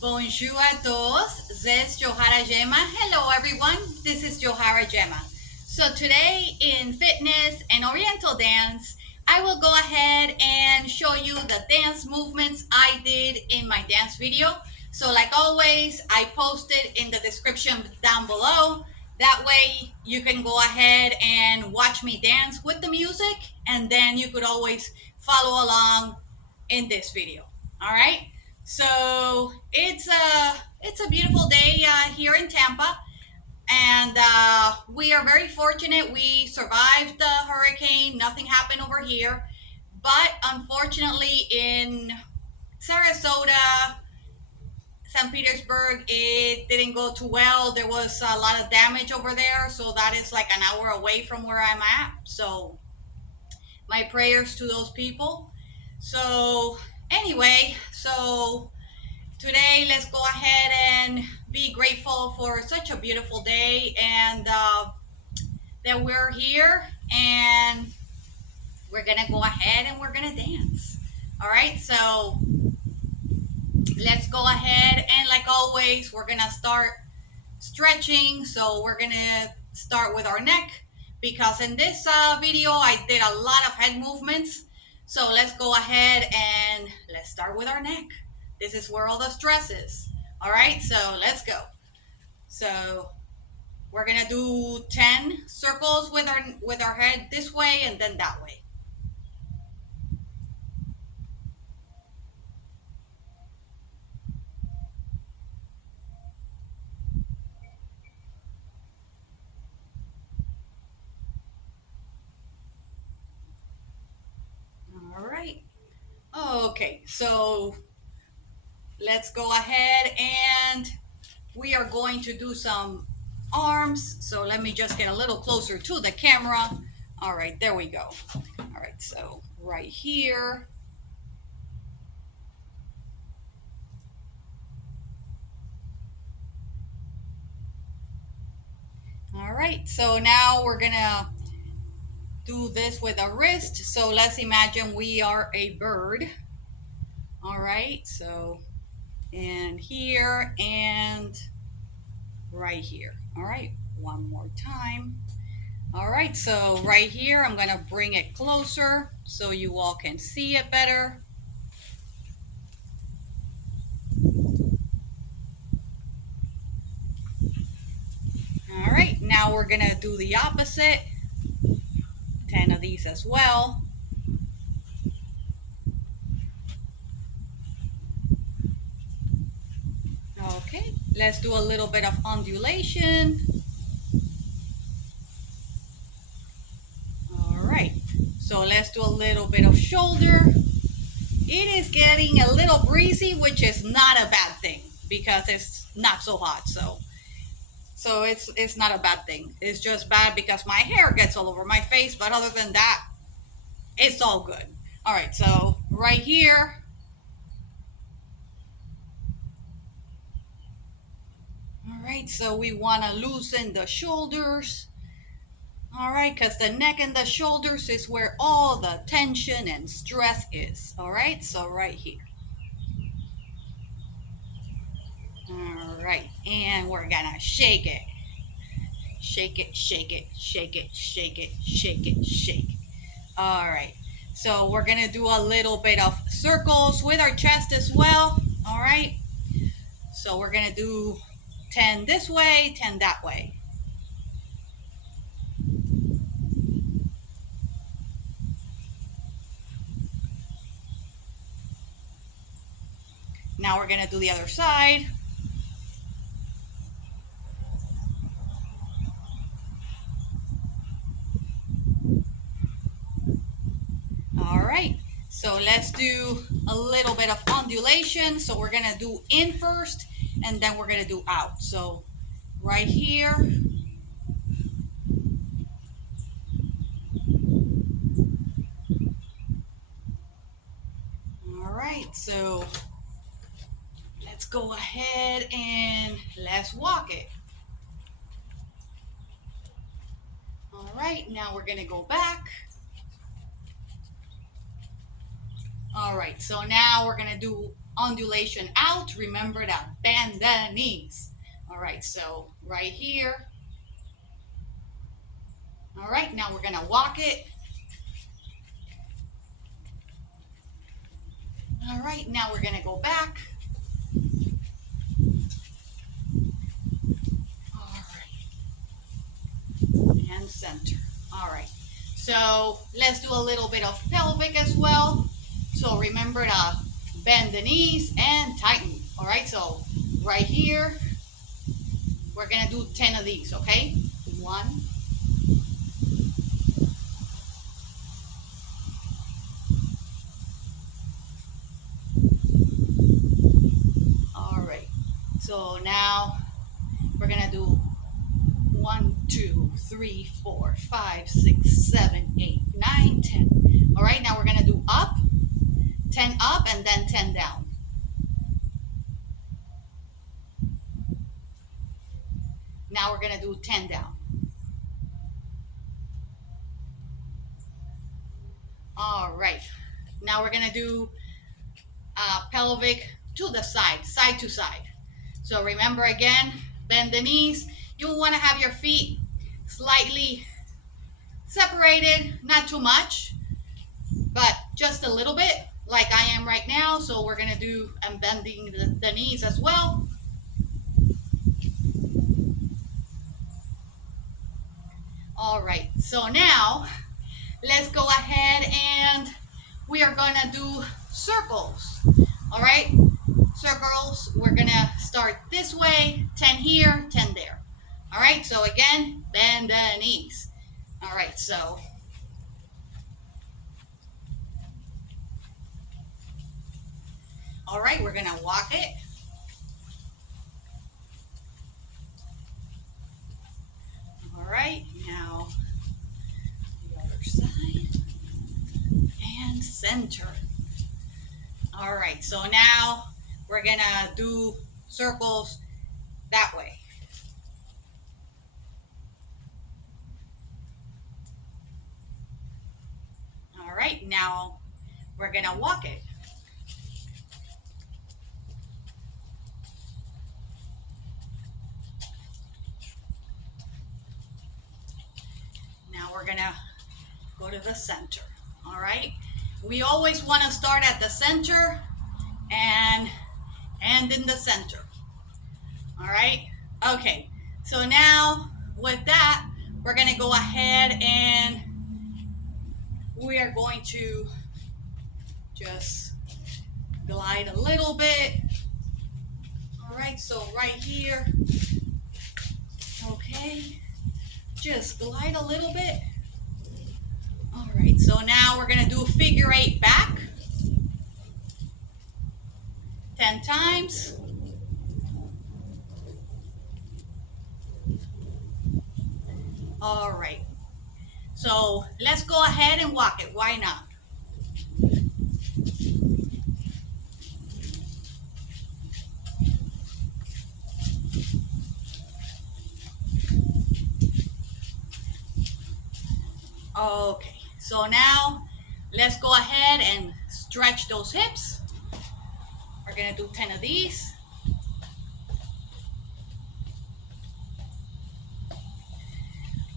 Bonjour tous, this is Johara Gemma. Hello everyone, this is Johara Gemma. So today in fitness and Oriental dance, I will go ahead and show you the dance movements I did in my dance video. So like always, I posted in the description down below. That way you can go ahead and watch me dance with the music, and then you could always follow along in this video. All right. So it's a beautiful day here in Tampa, and we are very fortunate. We survived the hurricane. Nothing happened over here, but unfortunately in Sarasota, St. Petersburg, it didn't go too well. There was a lot of damage over there, so that is like an hour away from where I'm at. So my prayers to those people. So anyway, so today let's go ahead and be grateful for such a beautiful day, and that we're here, and we're gonna go ahead and we're gonna dance. All right, so let's go ahead, and like always we're gonna start stretching. So we're gonna start with our neck, because in this video I did a lot of head movements. So let's go ahead and let's start with our neck. This is where all the stress is. All right, so let's go. So we're gonna do 10 circles with our head this way and then that way. All right. Okay, so let's go ahead, and we are going to do some arms. So let me just get a little closer to the camera. All right, there we go. All right, so right here. All right, so now we're gonna do this with a wrist. So let's imagine we are a bird. All right, so and here and right here. All right, one more time. All right, so right here, I'm gonna bring it closer so you all can see it better. All right, now we're gonna do the opposite. 10 of these as well. Okay, let's do a little bit of undulation. All right, so let's do a little bit of shoulder. It is getting a little breezy, which is not a bad thing because it's not so hot. So it's not a bad thing. It's just bad because my hair gets all over my face, but other than that, it's all good. All right, so right here. All right, so we want to loosen the shoulders. All right, because the neck and the shoulders is where all the tension and stress is. All right, so right here. All right, and we're gonna shake it. Shake it, shake it, shake it, shake it, shake it, shake it. All right, so we're gonna do a little bit of circles with our chest as well. All right, so we're gonna do 10 this way, 10 that way. Now we're gonna do the other side. All right, so let's do a little bit of undulation. So we're gonna do in first, and then we're gonna do out. So right here. All right, so let's go ahead and let's walk it. All right, now we're gonna go back. All right, so now we're gonna do undulation out. Remember to bend the knees. All right, so right here. All right, now we're gonna walk it. All right, now we're gonna go back. All right, and center. All right, so let's do a little bit of pelvic as well. So remember to bend the knees and tighten. All right, so right here, we're gonna do 10 of these, okay? 1, 2. All right, so now we're gonna do 1, 2, 3, 4, 5, 6, 7, 8, 9, 10. All right, now we're gonna do up, 10 up, and then 10 down. Now we're gonna do 10 down. All right, now we're gonna do pelvic to the side, side to side. So remember again, bend the knees. You want to have your feet slightly separated, not too much, but just a little bit, like I am right now. So we're gonna do, I'm bending the knees as well. All right, so now let's go ahead and we are gonna do circles. All right, circles, we're gonna start this way, 10 here, 10 there. All right, so again, bend the knees. All right, so all right, we're gonna walk it. All right, now the other side and center. All right, so now we're gonna do circles that way. All right, now we're gonna walk it. Now we're gonna go to the center. All right, we always want to start at the center and end in the center. All right, okay, so now with that, we're gonna go ahead and we are going to just glide a little bit. All right, so right here, okay, just glide a little bit. All right, so now we're gonna do a figure 8 back 10 times. All right, so let's go ahead and walk it. Why not? Okay, so now let's go ahead and stretch those hips. We're gonna do 10 of these.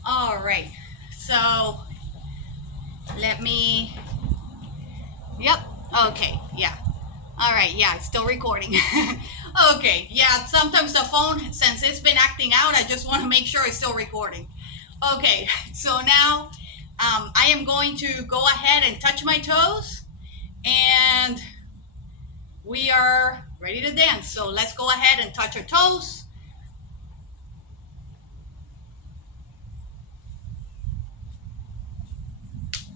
All right, so let me, yep, okay, yeah. All right, yeah, it's still recording. Okay, yeah, sometimes the phone, since it's been acting out, I just want to make sure it's still recording. Okay, so now I am going to go ahead and touch my toes, and we are ready to dance. So let's go ahead and touch our toes.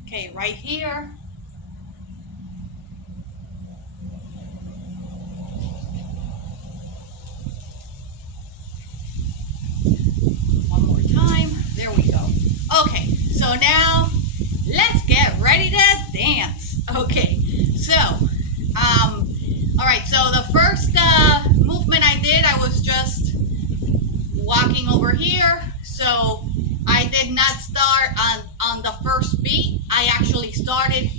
Okay, right here. One more time. There we go. Okay, so now let's get ready to dance. Okay, so all right, so the first movement I did, I was just walking over here. So I did not start on the first beat. I actually started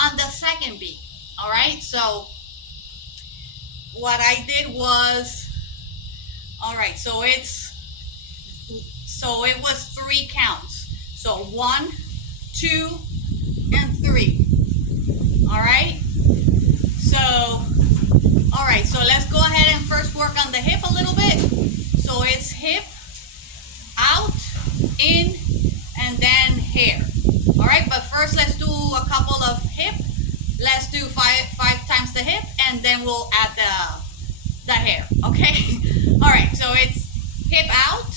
on the second beat. All right, so what I did was, all right, so it was 3 counts. So 1, 2, and 3. All right. So, all right, so let's go ahead and first work on the hip a little bit. So it's hip, out, in, and then hair. All right, but first let's do a couple of hip. Let's do five times the hip, and then we'll add the hair, okay? All right, so it's hip out.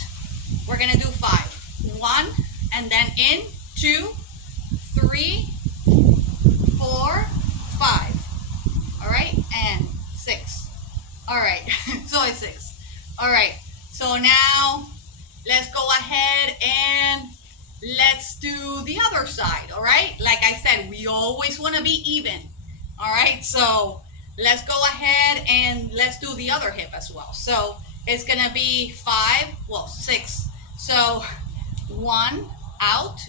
We're gonna do 5. 1, and then in, 2, 3, 4, 5. All right, and 6. All right, so it's 6. All right, so now let's go ahead and let's do the other side. All right, like I said, we always want to be even. All right, so let's go ahead and let's do the other hip as well. So it's gonna be 6. So 1, out,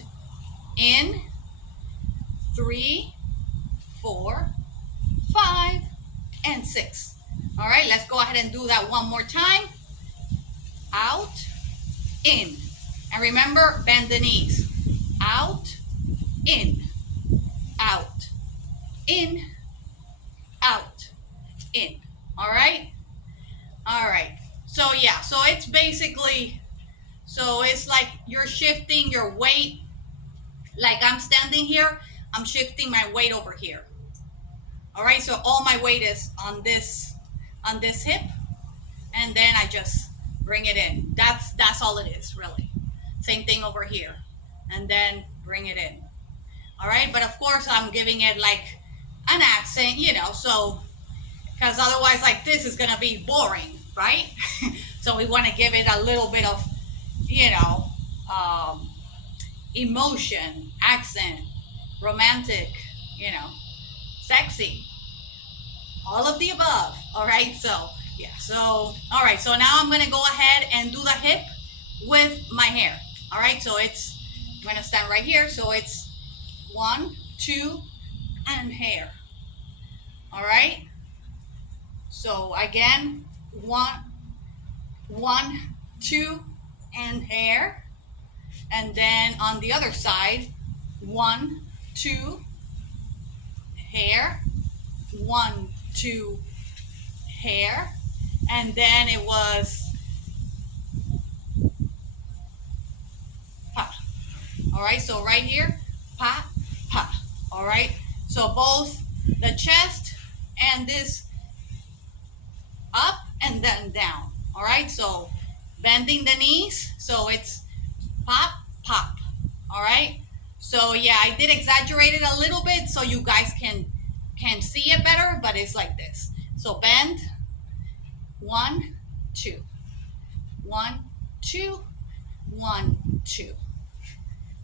in, 3, 4, 5, and 6. All right, let's go ahead and do that one more time. Out, in, and remember, bend the knees. Out, in, out, in, out, in. All right, all right. So yeah, so it's basically, so it's like you're shifting your weight. Like I'm standing here, I'm shifting my weight over here. All right, so all my weight is on this hip, and then I just bring it in. That's all it is, really. Same thing over here, and then bring it in. All right, but of course I'm giving it like an accent, you know, so because otherwise like this is gonna be boring, right? So we want to give it a little bit of, you know, emotion, accent, romantic, you know, sexy, all of the above. All right, so yeah, so all right, so now I'm gonna go ahead and do the hip with my hair. All right, so it's, I'm gonna stand right here, so it's 1, 2, and hair. All right, so again, 1, 2, and hair, and then on the other side, 1, 2, hair, 1, 2, hair, and then it was pa. All right, so right here, pa, pa. All right, so both the chest and this up and then down. All right, so bending the knees, so it's pop, pop. All right, so yeah, I did exaggerate it a little bit so you guys can see it better, but it's like this. So bend, 1, 2, 1, 2, 1, 2.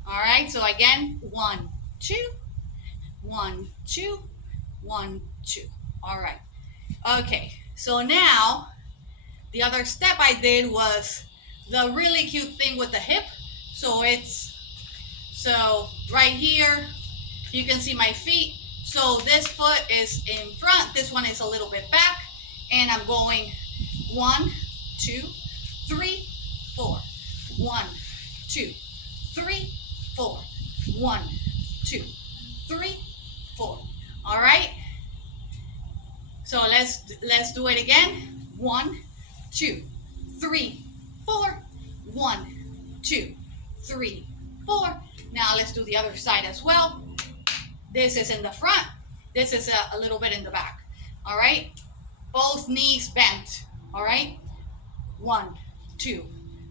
All right, so again, 1, 2, 1, 2, 1, 2. All right, okay, so now the other step I did was the really cute thing with the hip. So it's, so right here you can see my feet. So this foot is in front, this one is a little bit back, and I'm going 1, 2, 3, 4, 1, 2, 3, 4, 1, 2, 3, 4. All right, so let's do it again. 1, 2, 3, 4, 1, 2, 3, 4. Now let's do the other side as well. This is in the front, this is a little bit in the back. All right, both knees bent. All right, 1, 2,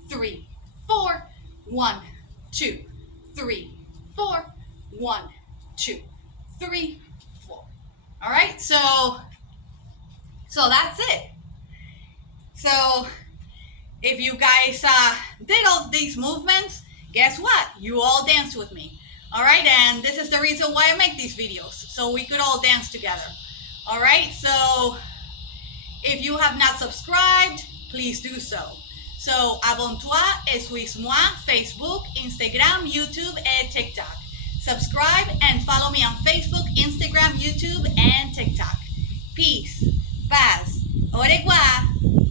3, 4, 1, 2, 3, 4, 1, 2, 3, 4. All right, so that's it. So if you guys did all these movements, guess what? You all danced with me. All right, and this is the reason why I make these videos, so we could all dance together. All right, so if you have not subscribed, please do so. So abonne-toi et suis-moi, Facebook, Instagram, YouTube, and TikTok. Subscribe and follow me on Facebook, Instagram, YouTube, and TikTok. Peace, paz, Au revoir.